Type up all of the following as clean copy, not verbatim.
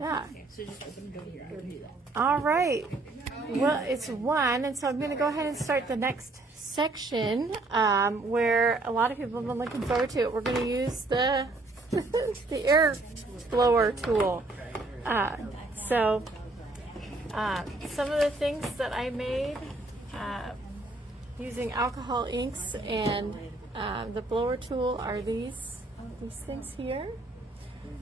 Yeah. So just open the door here. I can do that. All right. Well, it's 1, and so I'm going to go ahead and start the next section where a lot of people have been looking forward to it. We're going to use the the air blower tool. Some of the things that I made using alcohol inks and the blower tool are these things here.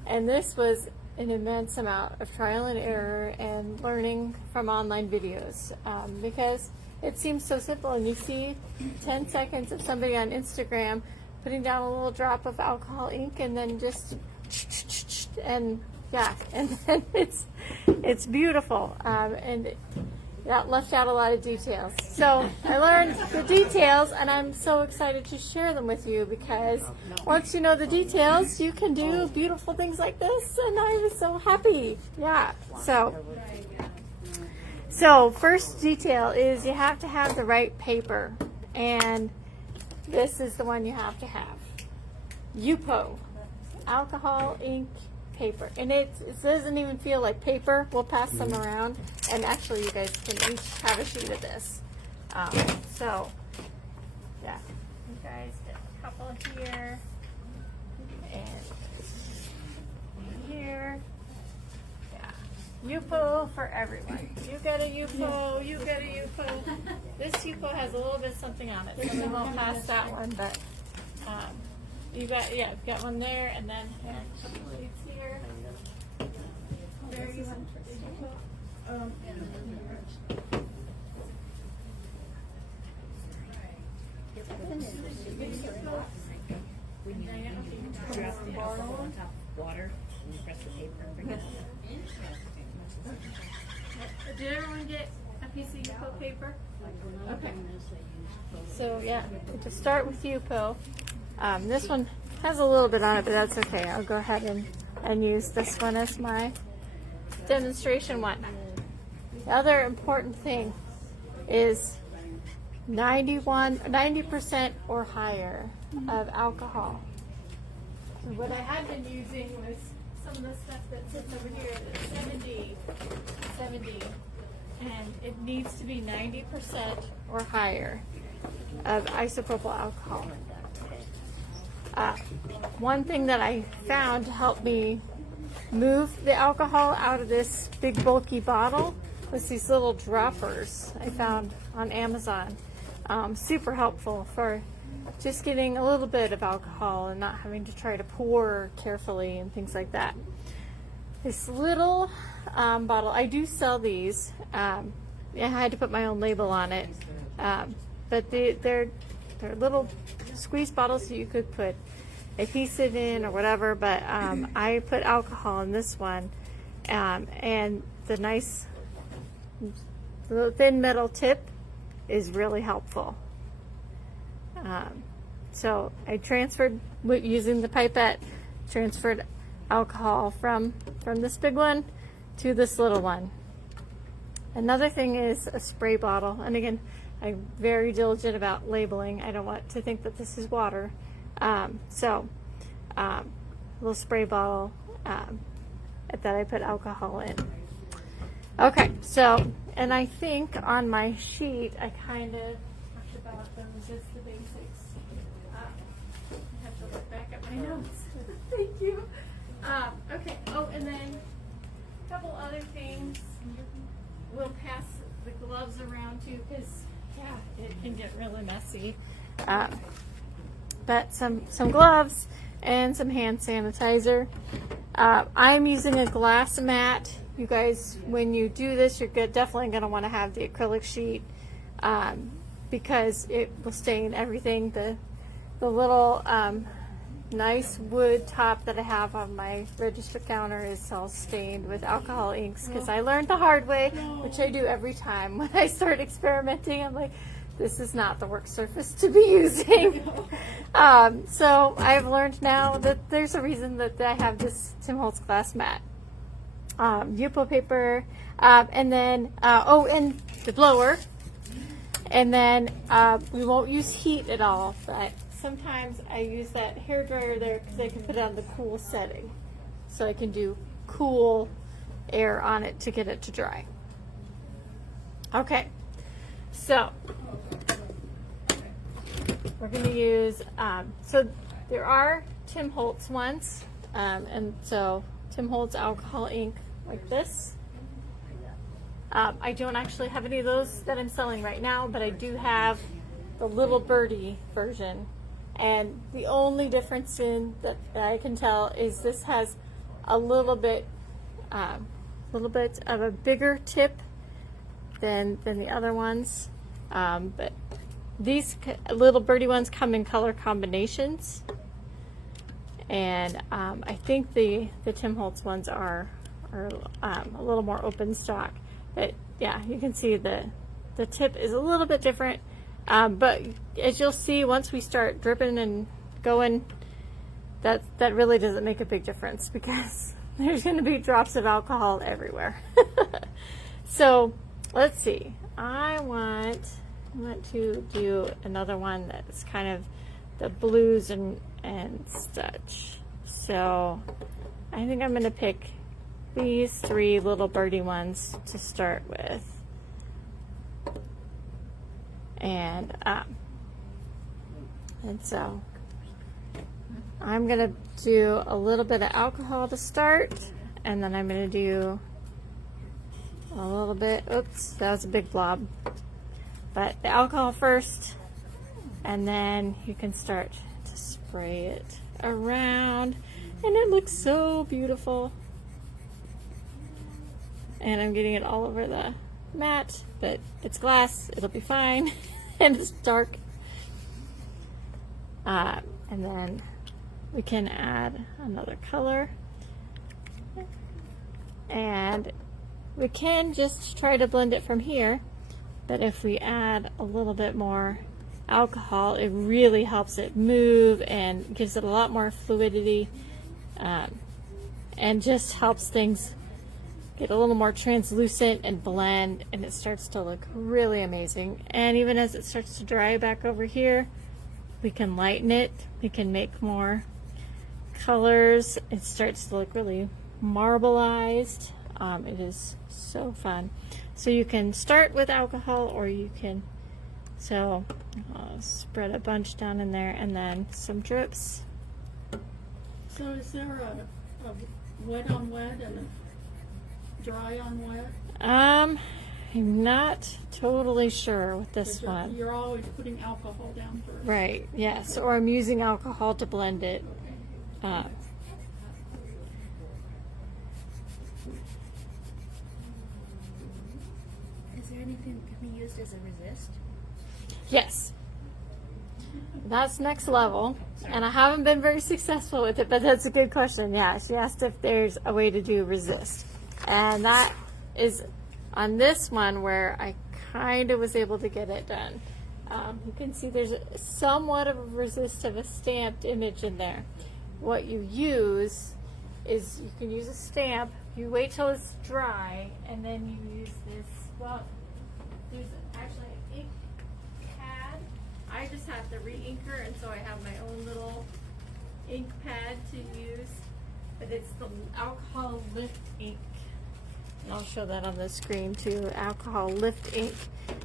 And this was an immense amount of trial and error and learning from online videos because it seems so simple, and you see 10 seconds of somebody on Instagram putting down a little drop of alcohol ink and then just and then it's beautiful, and that left out a lot of details. So I learned the details, and I'm so excited to share them with you because once you know the details, you can do beautiful things like this, and I was so happy. Yeah. So first detail is you have to have the right paper, and this is the one you have to have. Yupo, alcohol ink paper, and it doesn't even feel like paper. We'll pass some around, and actually you guys can each have a sheet of this. So yeah, you guys get a couple here and here. Yeah, Yupo for everyone. You get a Yupo, you get a Yupo. This Yupo has a little bit of something on it, so we won't pass that one, but you've got one there, and then a couple sheets here. There you go. When you drop the alcohol on top of water, and you press the paper and bring it up. Did everyone get a piece of Yupo paper? Okay. So yeah, to start with Yupo, this one has a little bit on it, but that's okay. I'll go ahead and use this one as my demonstration one. The other important thing is 90% or higher of alcohol. So what I had been using was some of the stuff that sits over here that's 70, and it needs to be 90% or higher of isopropyl alcohol. One thing that I found to help me move the alcohol out of this big bulky bottle was these little droppers I found on Amazon. Super helpful for just getting a little bit of alcohol and not having to try to pour carefully and things like that. This little bottle, I do sell these. I had to put my own label on it, but they're little squeeze bottles that you could put adhesive in or whatever, but I put alcohol in this one, and the nice little thin metal tip is really helpful. So I transferred, using the pipette, transferred alcohol from this big one to this little one. Another thing is a spray bottle, and again, I'm very diligent about labeling. I don't want to think that this is water. A little spray bottle that I put alcohol in. Okay, so, and I think on my sheet I kind of talked about them, just the basics. I have to look back at my notes. Thank you. Okay, and then a couple other things. We'll pass the gloves around too, because it can get really messy. But some gloves and some hand sanitizer. I'm using a glass mat. You guys, when you do this, you're definitely going to want to have the acrylic sheet because it will stain everything. The little nice wood top that I have on my register counter is all stained with alcohol inks because I learned the hard way, which I do every time when I start experimenting. I'm like, this is not the work surface to be using. So I've learned now that there's a reason that I have this Tim Holtz glass mat. Yupo paper, and then, and the blower. And then we won't use heat at all, but sometimes I use that hairdryer there because I can put it on the cool setting. So I can do cool air on it to get it to dry. Okay, so we're going to use, so there are Tim Holtz ones, and so Tim Holtz alcohol ink like this. I don't actually have any of those that I'm selling right now, but I do have the little Birdie version. And the only difference in that I can tell is this has a little bit of a bigger tip than the other ones. But these little Birdie ones come in color combinations. And I think the Tim Holtz ones are a little more open stock. But yeah, you can see the tip is a little bit different. But as you'll see, once we start dripping and going, that really doesn't make a big difference because there's going to be drops of alcohol everywhere. So let's see. I want to do another one that's kind of the blues and such. So I think I'm going to pick these 3 little Birdie ones to start with. And so I'm going to do a little bit of alcohol to start, and then I'm going to do a little bit, oops, that was a big blob. But the alcohol first, and then you can start to spray it around, and it looks so beautiful. And I'm getting it all over the mat, but it's glass, it'll be fine. And it's dark. And then we can add another color. And we can just try to blend it from here, but if we add a little bit more alcohol, it really helps it move and gives it a lot more fluidity, and just helps things get a little more translucent and blend, and it starts to look really amazing. And even as it starts to dry back over here, we can lighten it, we can make more colors. It starts to look really marbleized. It is so fun. So you can start with alcohol, or you can, so I'll spread a bunch down in there and then some drips. So is there a wet on wet and a dry on wet? I'm not totally sure with this one. You're always putting alcohol down first. Right, yes, or I'm using alcohol to blend it. Is there anything that can be used as a resist? Yes. That's next level, and I haven't been very successful with it, but that's a good question. Yeah, she asked if there's a way to do resist. And that is on this one where I kind of was able to get it done. You can see there's somewhat of a resist of a stamped image in there. What you use is you can use a stamp, you wait till it's dry, and then you use this, well, there's actually an ink pad. I just have the re-inker, and so I have my own little ink pad to use, but it's the alcohol lift ink. And I'll show that on the screen too, alcohol lift ink.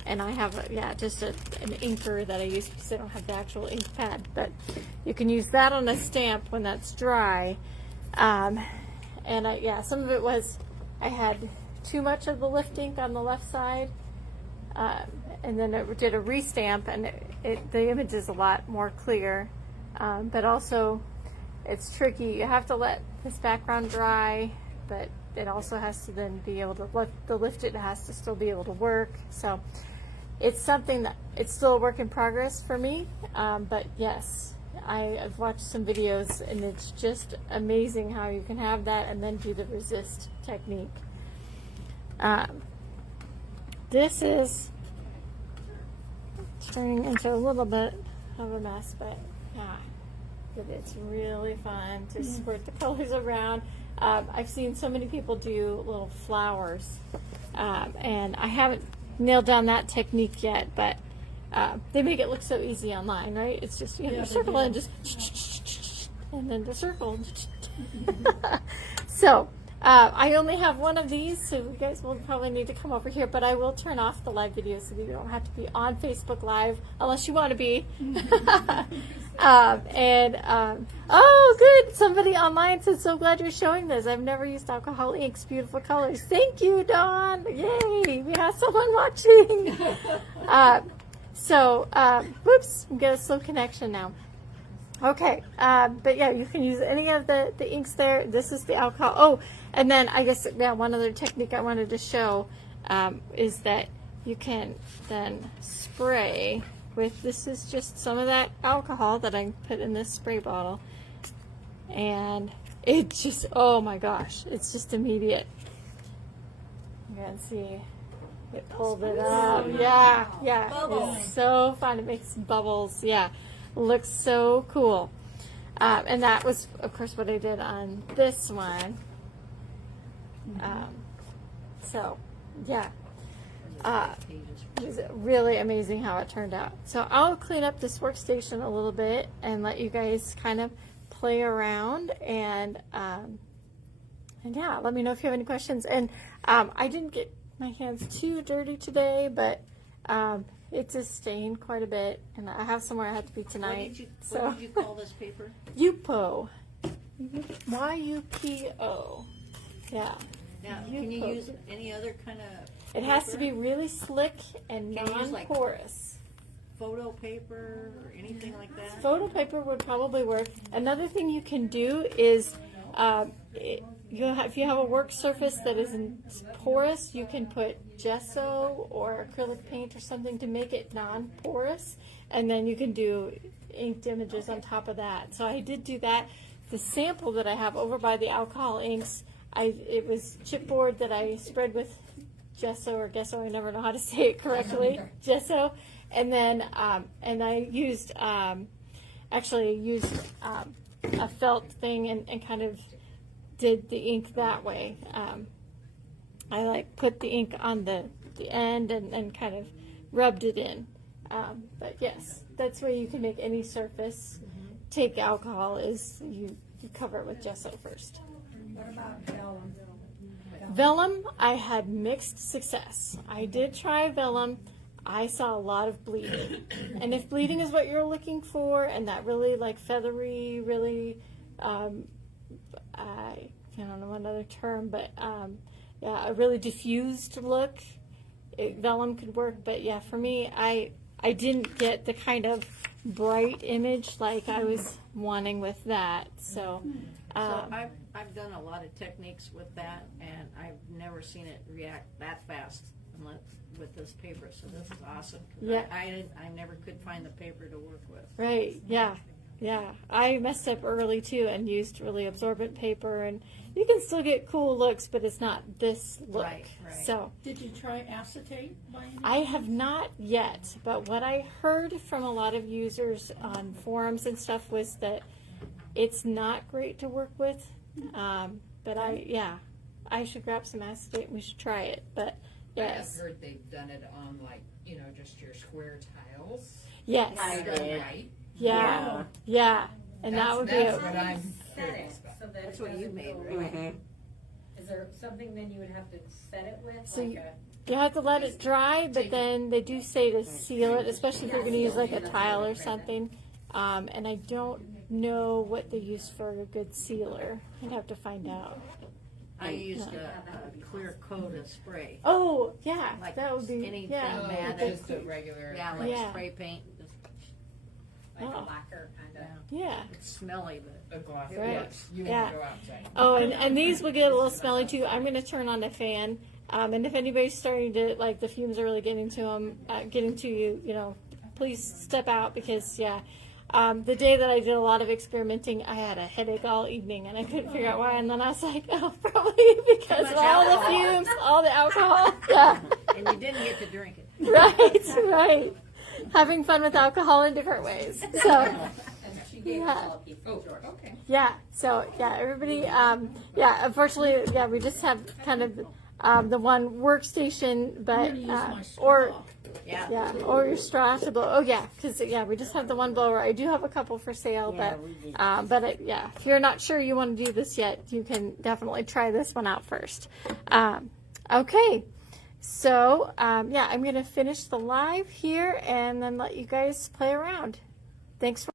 And I have, just an inker that I use because I don't have the actual ink pad. But you can use that on a stamp when that's dry. And some of it was, I had too much of the lift ink on the left side. And then it did a restamp, and the image is a lot more clear. But also, it's tricky. You have to let this background dry, but it also has to then be able to lift it has to still be able to work. So it's something that it's still a work in progress for me. But yes, I've watched some videos, and it's just amazing how you can have that and then do the resist technique. This is turning into a little bit of a mess, but it's really fun to squirt the colors around. I've seen so many people do little flowers, and I haven't nailed down that technique yet, but they make it look so easy online, right? It's just, you circle and just, and then the circle. So I only have one of these, so you guys will probably need to come over here, but I will turn off the live video so that you don't have to be on Facebook Live unless you want to be. Oh, good. Somebody online said, so glad you're showing this. I've never used alcohol inks. Beautiful colors. Thank you, Dawn. Yay. We have someone watching. Whoops, I'm getting a slow connection now. Okay, but yeah, you can use any of the inks there. This is the alcohol. Oh, and then I guess, yeah, one other technique I wanted to show is that you can then spray with, this is just some of that alcohol that I put in this spray bottle. And it just, oh my gosh, it's just immediate. You can see it pulled it up. Yeah, it's so fun. It makes bubbles. Yeah. Looks so cool. And that was, of course, what I did on this one. It was really amazing how it turned out. So I'll clean up this workstation a little bit and let you guys kind of play around. And yeah, let me know if you have any questions. And I didn't get my hands too dirty today, but it just stained quite a bit, and I have somewhere I have to be tonight. What did you call this paper? Yupo. Y-U-P-O. Yeah. Now, can you use any other kind of It has to be really slick and Can you use, like, non-porous. photo paper or anything like that? Photo paper would probably work. Another thing you can do is if you have a work surface that isn't porous, you can put gesso or acrylic paint or something to make it non-porous, and then you can do inked images on top of that. So I did do that. The sample that I have over by the alcohol inks, it was chipboard that I spread with gesso or gesso, I never know how to say it correctly, gesso, and then and I used actually used a felt thing and kind of did the ink that way. I like put the ink on the end and kind of rubbed it in. But yes, that's where you can make any surface. Take alcohol is you cover it with gesso first. What about vellum? Vellum, I had mixed success. I did try vellum. I saw a lot of bleeding. And if bleeding is what you're looking for, and that really like feathery, really I don't know another term, but yeah, a really diffused look, vellum could work. But yeah, for me, I didn't get the kind of bright image like I was wanting with that. So I've done a lot of techniques with that, and I've never seen it react that fast unless with this paper. So this is awesome. Yeah. I never could find the paper to work with. Right. Yeah. Yeah, I messed up early too and used really absorbent paper, and you can still get cool looks, but it's not this look. Right. So Did you try acetate by any I have not yet, but what I heard from a lot of users on forums and stuff was that it's not great to work with. But I should grab some acetate and we should try it. But yes, I've heard they've done it on just your square tiles. yes, I did. Right? yeah, and that would be That's it. what I'm Set it curious about. so that That's it what you doesn't made, go right? away. Is there something then you would have to set it with, So like you- a? You have to let it dry, but then they do say to seal it, especially if you're going to use like a tile or something. And I don't know what they use for a good sealer. I'd have to find out. I used a clear coat of spray. Oh, yeah, Like that would be, anything yeah. Oh, bad. just a regular. Yeah, like Yeah. spray paint. Like Oh. a lacquer kind of? Yeah. It's smelly, but A gloss. Right. Yes. You Yeah. want to go outside. Oh, and these will get a little smelly too. I'm going to turn on the fan. And if anybody's starting to, like, the fumes are really getting to them, getting to you, please step out because, yeah. The day that I did a lot of experimenting, I had a headache all evening and I couldn't figure out why. And then I was like, oh, probably because of all the fumes, all the alcohol. Yeah. and you didn't get to drink it. Right. Having fun with alcohol in different ways. So, And she gave us all a piece Oh, of George. okay. yeah. So, yeah, everybody, unfortunately, yeah, we just have kind of the one workstation, I'm but, gonna use my straw. or Yeah. Yeah, or your straw to blow. Oh yeah, because yeah, we just have the one blower. I do have a couple for sale, Yeah, we do. yeah, if you're not sure you want to do this yet, you can definitely try this one out first. Okay, so yeah, I'm gonna finish the live here and then let you guys play around. Thanks for